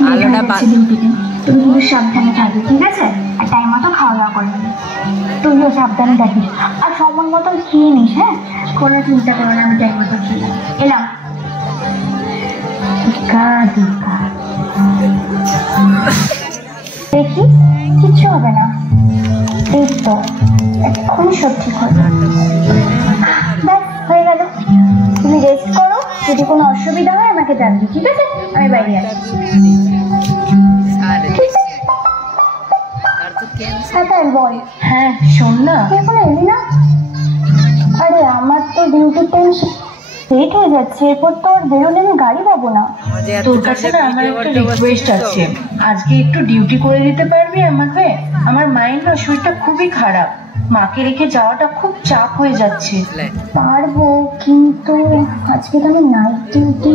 তুমি কিন্তু সাবধানে থাকবে, ঠিক আছে? আর টাইম মতো খাওয়া দাওয়া করবে, তুইও সাবধানে থাকিস আর সময় মতন খেয়ে নিস। হ্যাঁ, কোনো চিন্তা করো না, আমি টাইম মতো খেয়ে এলাম। দেখি কিচ্ছু হবে না, এই তো এক্ষুনি সব ঠিক হয়ে যাবে। ব্যাস হয়ে গেল, তুমি রেস্ট করো, যদি কোনো অসুবিধা হয় আমাকে জানবি, ঠিক আছে? আমি বাইরে আসছি। বল। হ্যাঁ শোন না, এখন এলি না? আরে আমার তো ডিউটির টাইম লেট হয়ে যাচ্ছে, এরপর তো আর বেরোলে আমি গাড়ি পাবো না। তোর কাছে না আমার একটা রিকোয়েস্ট আছে, আজকে একটু ডিউটি করে দিতে পারবি আমাকে? আমার মায়ের না শরীরটা খুবই খারাপ, মাকে রেখে যাওয়াটা খুব চাপ হয়ে যাচ্ছে। পারবো, কিন্তু আজকে তো আমি নাইট ডিউটি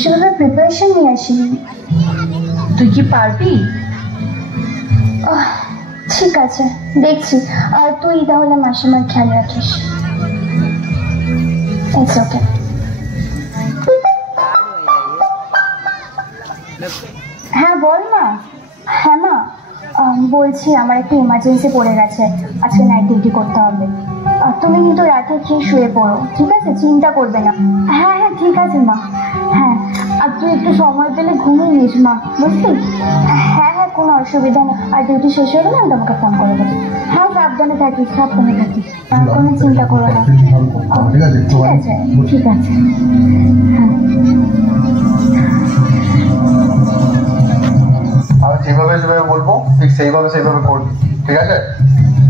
সেভাবে প্রিপারেশন নিয়ে আসিনি। তুই কি পারবি? ঠিক আছে, দেখছি। আর তুই তাহলে মাসিমার খেয়াল রাখিস। It's okay. হ্যাঁ বল না। হ্যাঁ মা, বলছি আমার একটু ইমার্জেন্সি পড়ে গেছে, আজকে নাইট ডিউটি করতে হবে। তুমি কিন্তু রাতে খেয়ে শুয়ে পড়ো, ঠিক আছে? চিন্তা করবে না। হ্যাঁ হ্যাঁ ঠিক আছে মা। হ্যাঁ, আর তুই একটু সময় পেলে ঘুমিয়ে নিস মা, বুঝলি? হ্যাঁ হ্যাঁ কোনো অসুবিধা নেই, আর ডিউটি শেষ হয়ে গেলে আমি তোমাকে ফোন করে দেবো। হ্যাঁ সাবধানে থাকিস, সাবধানে থাকিস, কোনো চিন্তা করো না। ঠিক আছে ঠিক আছে। হ্যাঁ আমি যেভাবে বলবো ঠিক সেইভাবে করবি, ঠিক আছে?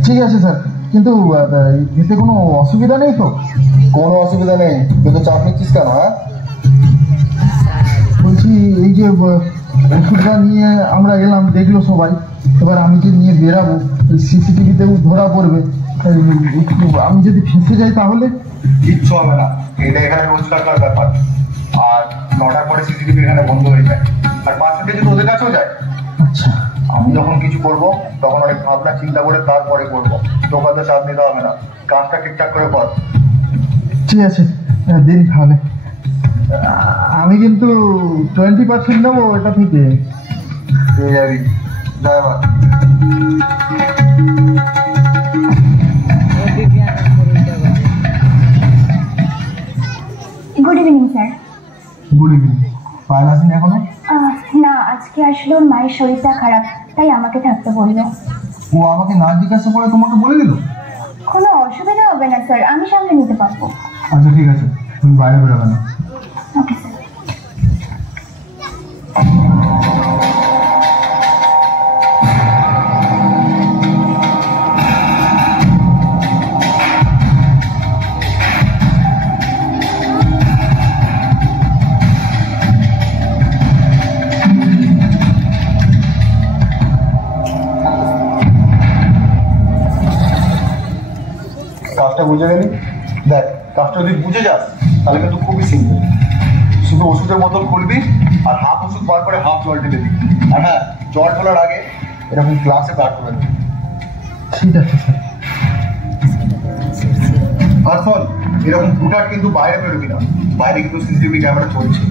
ঠিক আছে স্যার, কিন্তু এতে কোনো অসুবিধা নেই তো? কোনো অসুবিধা নেই, কিন্তু চাপ নিচ্ছিস কেন? হ্যাঁ বলছি এই যে ওষুধটা নিয়ে আমরা এলাম, দেখলো সবাই, এবার আমি যে নিয়ে বেরাবো এই সিসিটিভিতেও ধরা পড়বে, আমি যদি ফেঁসে যাই তাহলে? কিচ্ছু হবে না, এটা এখানে রোজকার ব্যাপার। আর 9টার পরে সিসিটিভি এখানে বন্ধ হয়ে যায়, আর পার্সেন্টেজ ওদের কাছেও যায়। আচ্ছা, আমি যখন কিছু করবো তখন অনেক ভাবনা চিন্তা করে তারপরে করবো, তোকে তো চাপ নিতে হবে না, কাজটা ঠিকঠাক করে কর। ঠিক আছে দিন তাহলে। আমি কিন্তু 20% নেবো এটা থেকে। পেয়ে যাবি, যাই এবার। Good evening sir. Good evening. Payel আসেনি এখনো? না, আজকে আসলে ওর মায়ের শরীরটা খারাপ, তাই আমাকে থাকতে বললো। ও আমাকে না জিজ্ঞাসা করে তোমাকে বলে দিল? কোনো অসুবিধা হবে না স্যার, আমি সামলে নিতে পারবো। আচ্ছা ঠিক আছে, তুমি বাইরে বেরোবে না। Okay sir. কাজটা বুঝে গেলি? দেখ, কাজটা যদি বুঝে যাস তাহলে কিন্তু খুবই সিম্পল। শুধু ওষুধের বোতল খুলবি আর হাফ ওষুধ বার করে হাফ জল ঢেলে দিবি। আর হ্যাঁ, জল ঢোলার আগে এরকম গ্লাসে বার করে দিবি। ঠিক আছে স্যার। আর শোন, এরকম হুটার কিন্তু বাইরে বেরোবি না, বাইরে কিন্তু সিসিটিভি ক্যামেরা চলছে।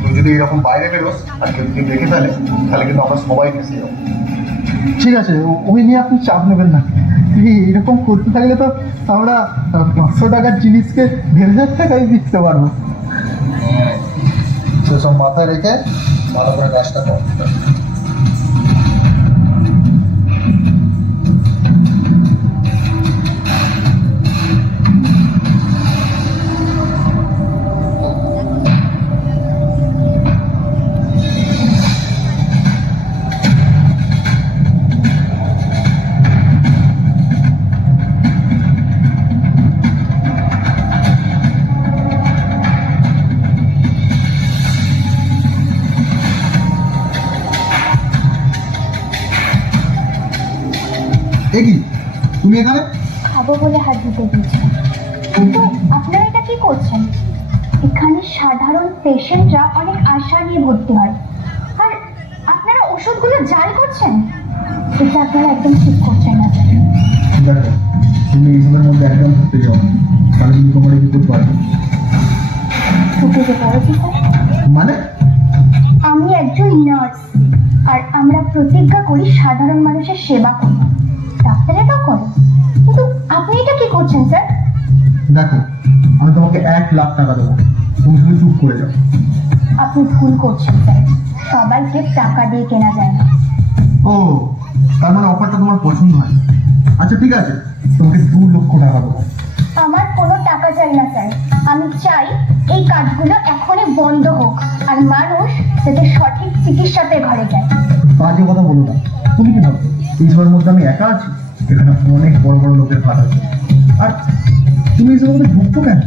তুই যদি এরকম বাইরে বেরোস আর কেউ যদি দেখে ফেলে তাহলে কিন্তু আমরা সবাই ফেসে যাবো। ঠিক আছে, ওই নিয়ে আপনি চাপ নেবেন না। এরকম করতে থাকলে তো আমরা 500 টাকার জিনিসকে 1,500 টাকায় বিকতে পারবো। সেসব মাথায় রেখে ভালো করে কাজটা কর। দেখি তুমি এখানে? খাবো বলে হাত দিতে দিয়েছি, কিন্তু আপনারা এটা কি করছেন? এখানে সাধারণ পেশেন্টরা অনেক আশা নিয়ে ভর্তি হয়, আর আপনারা ওষুধগুলো জাল করছেন। এটা আপনারা একদম ঠিক করছেন না। দেখো, তুমি এইসবের মধ্যে একদম ঢুকতে যাও, তাহলে কিন্তু তোমার বিপদ পারবে। ঢুকে যে পড়েছি স্যার, মানে? আমি একজন নার্স, আর আমরা প্রতিজ্ঞা করি সাধারণ মানুষের সেবা করব। ডাক্তারেরাও করে, কিন্তু আপনি এটা কি করছেন স্যার? দেখো, আমি তোমাকে 1,00,000 টাকা দেবো, তুমি শুধু চুপ করে যাও। আপনি ভুল করছেন স্যার, সবাইকে টাকা দিয়ে কেনা যায় না। ও, তার মানে অফারটা তোমার পছন্দ হয়। আচ্ছা ঠিক আছে, তোমাকে 2,00,000 টাকা দেবো। আমার কোনো টাকা চাই না স্যার, আমি চাই এই কাজগুলো এখনই বন্ধ হোক আর মানুষ যাতে সঠিক চিকিৎসাতে ঘরে যায়। বাজে কথা বলো না। তুমি কি ভাবছো এইসবের মধ্যে আমি একা আছি? এখানে অনেক বড় বড় লোকের হাত আছে। আর তুমি এইসবের মধ্যে ঢুকছো কেন?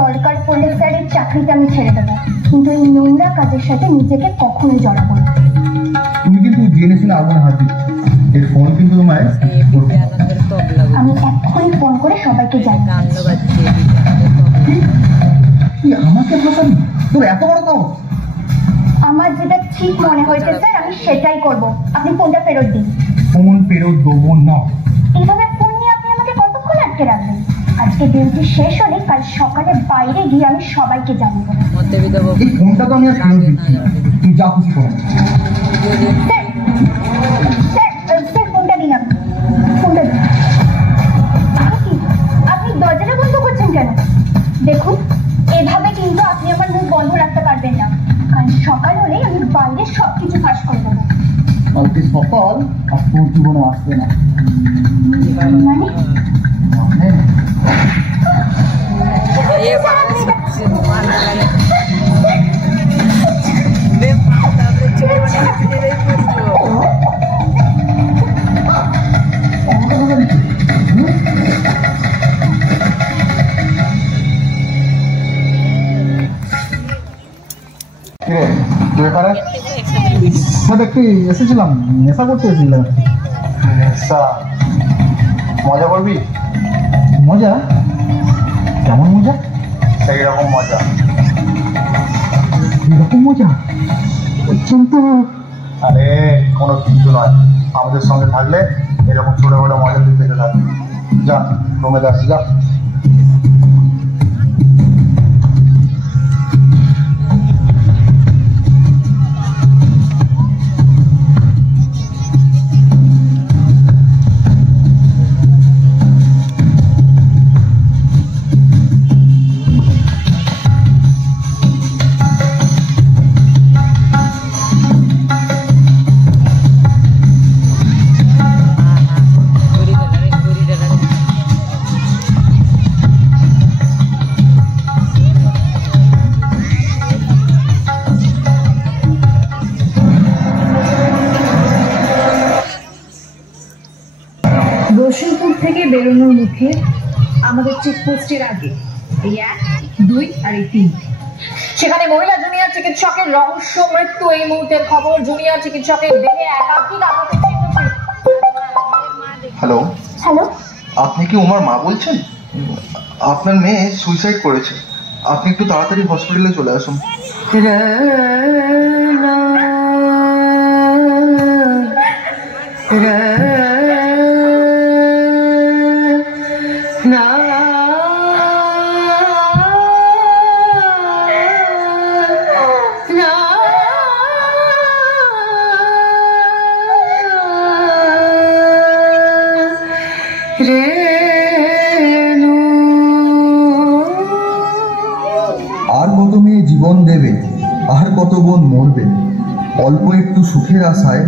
দরকার পড়লে স্যার এই চাকরিটা আমি ছেড়ে দেবো, কিন্তু এই নোংরা কাজের সাথে নিজেকে কখনোই জড়াবো না। তুমি কিন্তু জেনে শুনে আগুনে হাত দিচ্ছ, এর ফল কিন্তু তোমায় করবে। আমি এক্ষুনি ফোন করে সবাইকে জানাই। তুই আমাকে ফাঁসাবি? তোর এত বড় কাজ? আমার যেটা ঠিক মনে হয়েছে স্যার আমি সেটাই করব। আপনি ফোনটা ফেরত দিন। ফোন ফেরত দেবো না। এইভাবে ফোন নিয়ে আপনি আমাকে কতক্ষণ আটকে রাখবেন? আজকে ডিউটি শেষ হলে কাল সকালে বাইরে গিয়ে আমি সবাইকে জানাবো। এই ফোনটা তো আমি আর ফেরত দিচ্ছি না, তুই যা খুশি করো। স্যার স্যার স্যার ফোনটা দিন, আপনি ফোনটা দিন। আপনি দরজাটা বন্ধ করছেন কেন? দেখুন, এভাবে কিন্তু আপনি আমার মুখ বন্ধ রাখতে পারবেন না। কাল সকাল হলেই আমি বাইরে সবকিছু ফাঁস করে দেবো। কালকে সকাল আর তোর জীবনে আসবে না। মানে একটু এসেছিলাম, নেশা করতে এসেছিলাম। নেশা? মজা করবি? মজা? কেমন মজা? সেই রকম মজা। এরকম মজা? কিন্তু আরে কোনো কিন্তু নয়, আমাদের সঙ্গে থাকলে এরকম ছোট ছোট মজা তুই পেতে থাকবি। যা রুমে আসি, যা। রসুলপুর থেকে বেরোনোর মুখে আমাদের চেকপোস্টের আগে এই 1, 2 আর 3, সেখানে মহিলা জুনিয়র চিকিৎসকের রহস্য মৃত্যু। এই মুহূর্তের খবর, জুনিয়র চিকিৎসকের দেহে একাধিক আঘাতের চিহ্ন ছিল। হ্যালো হ্যালো, আপনি কি উমার মা বলছেন? আপনার মেয়ে সুইসাইড করেছে, আপনি একটু তাড়াতাড়ি হসপিটালে চলে আসুন। আর কত মেয়ে জীবন দেবে, আর কত বোন মরবে, অল্প একটু সুখের আশায়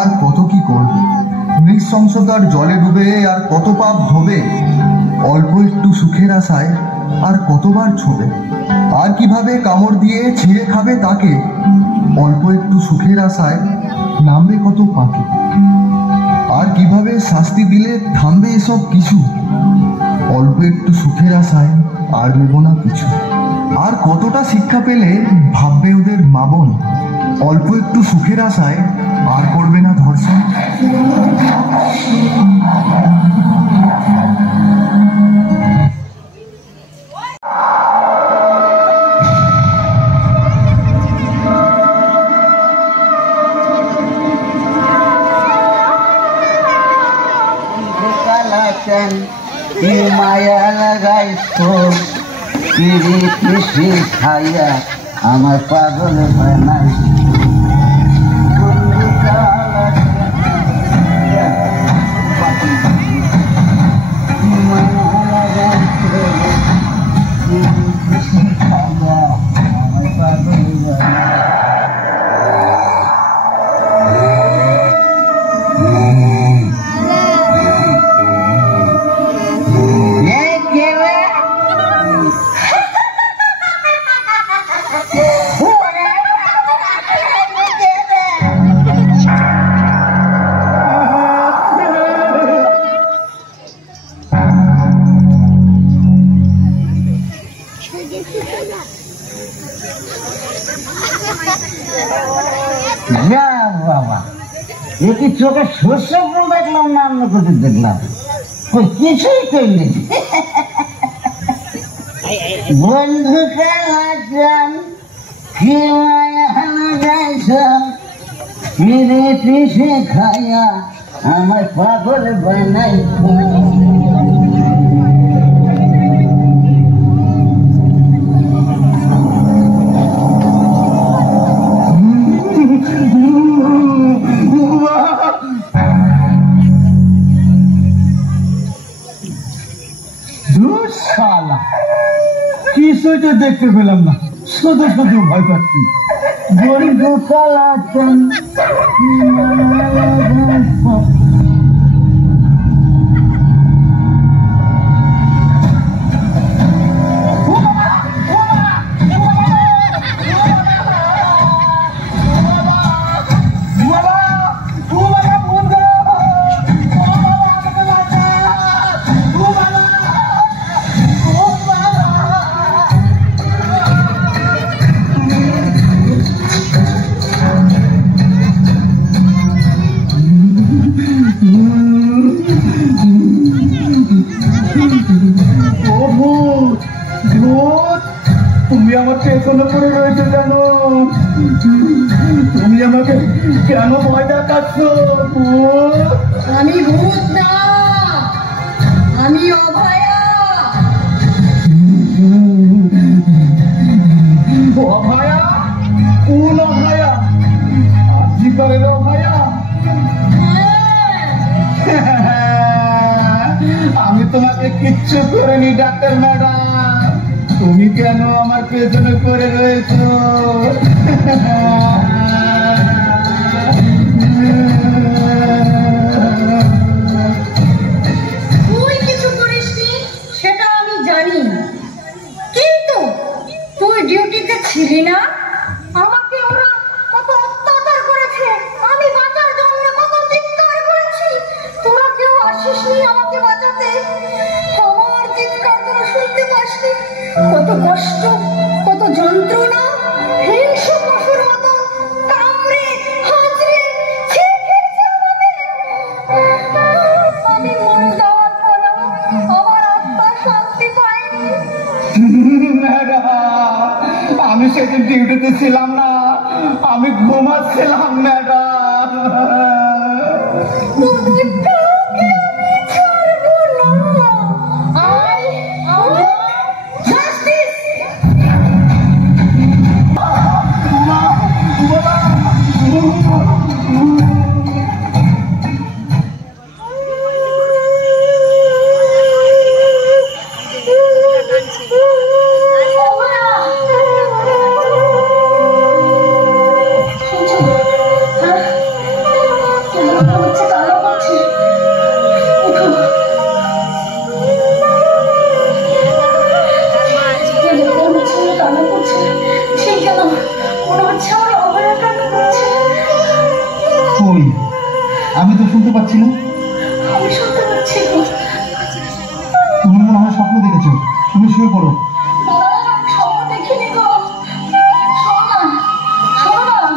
আর কত কি করবে, নৃশংসতার জলে ডুবে আর কত পাপ ধোবে, অল্প একটু সুখের আশায় আর কতবার ছোবে, আর কিভাবে কামড় দিয়ে ছিঁড়ে খাবে তাকে, অল্প একটু সুখের আশায় নামবে কত পাকে, আর কিভাবে শাস্তি দিলে থামবে এসব কিছু, অল্প একটু সুখের আশায় আর নেব না কিছু, আর কতটা শিক্ষা পেলে ভাববে ওদের মা বোন, অল্প একটু সুখের আশায় আর করবে না ধর্ষণ। মায়া লাগাইছো খাইয়া আমার পাগল হয় নাই। যা বাবা, এ কি চোখে শস্য ফুল দেখলাম না অন্য কিছু দেখলাম? কিছুই করলি বন্ধু কালাম কি মায়া যাইছাম ফিরে পিছে খায়া আমার পাগল বানাই। কিছুই তো দেখতে পেলাম না, শুধু শুধু ভয় পাচ্ছি। বন্ধু কালাম তুমি আমার পেছনে পড়ে রয়েছে কেন? তুমি আমাকে কেন ভয় দেখাচ্ছ? আমি ভূত না, আমি অভয়া। অভয়া? কোন অভয়া? আজিকারের অভয়া? আমি তোমাকে কিচ্ছু করিনি ডাক্তার ম্যাডাম, তুমি কেন আমার পেছনে পড়ে রয়েছো? তুই কিছু করিসনি সেটা আমি জানি, কিন্তু তুই ডিউটিতে ছিলি না। আমাকে ওরা কত অত্যাচার করেছে, আমি বাঁচার জন্য কত চিৎকার করেছি, তোরা কেউ আসিসনি আমাকে বাঁচাতে। আমার চিৎকার তোরা শুনতে পাসনি? কত কষ্ট, কত যন্ত্রণা, হিংস্র পশুর মতো কামড়ে হাঁচড়ে খেয়েছে আমাকে। আমি মরে যাওয়ার পরও আমার আত্মা শান্তি পায়নি। ম্যাডাম, আমি সেদিন ডিউটিতে ছিলাম না, আমি ঘুমাচ্ছিলাম ম্যাডাম। আমি তো শুনতে পাচ্ছি না। আমি শুনতে পাচ্ছি। তুমি মনে হয় স্বপ্ন দেখেছো, তুমি শুয়ে পড়ো। স্বপ্ন দেখিনি গো, শোনো না, শোনো না।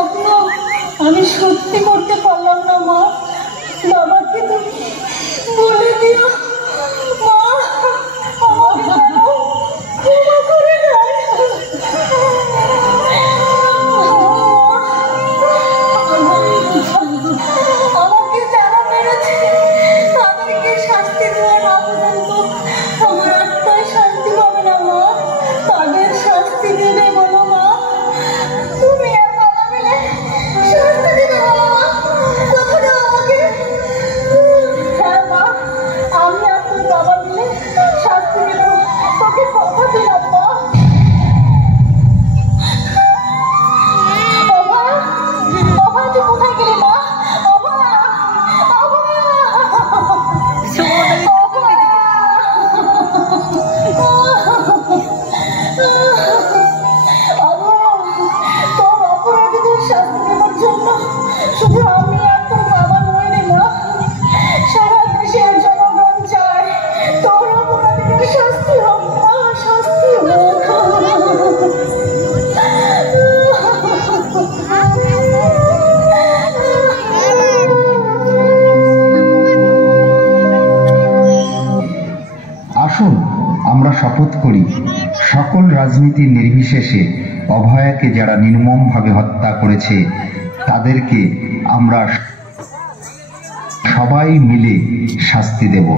স্বপ্ন আমি সত্যি করতে পারলাম না মা। বাবাকে তুমি বলে দিও মা, আমাকে ক্ষমা করে দেয়। আমাকে যারা মেরেছে তাদেরকে শাস্তি দেওয়ার না পর্যন্ত আমার আত্মায় শান্তি পাবে না মা। তাদের শাস্তি দেবে বলো মা। তুমি আর বাবা মিলে শাস্তি দেবে বলো মা। কথা দাও আমাকে। হ্যাঁ মা, আমি আর তোর বাবা মিলে শাস্তি দেব, তোকে কথা দিলাম মা। অভা, অভা তুই কোথায় গেলি মা? অভা, অভা, তোর অপরাধীদের শাস্তি দেওয়ার জন্য শুধু আমি আর তোর বাবা নয় রে মা, সারা দেশের জনগণ চায় তোর অপরাধীদের শাস্তি হোক মা, শাস্তি হোক। আসুন আমরা শপথ করি, সকল রাজনীতি নির্বিশেষে অভয়াকে যারা নির্মমভাবে হত্যা করেছে তাদেরকে আমরা সবাই মিলে শাস্তি দেব।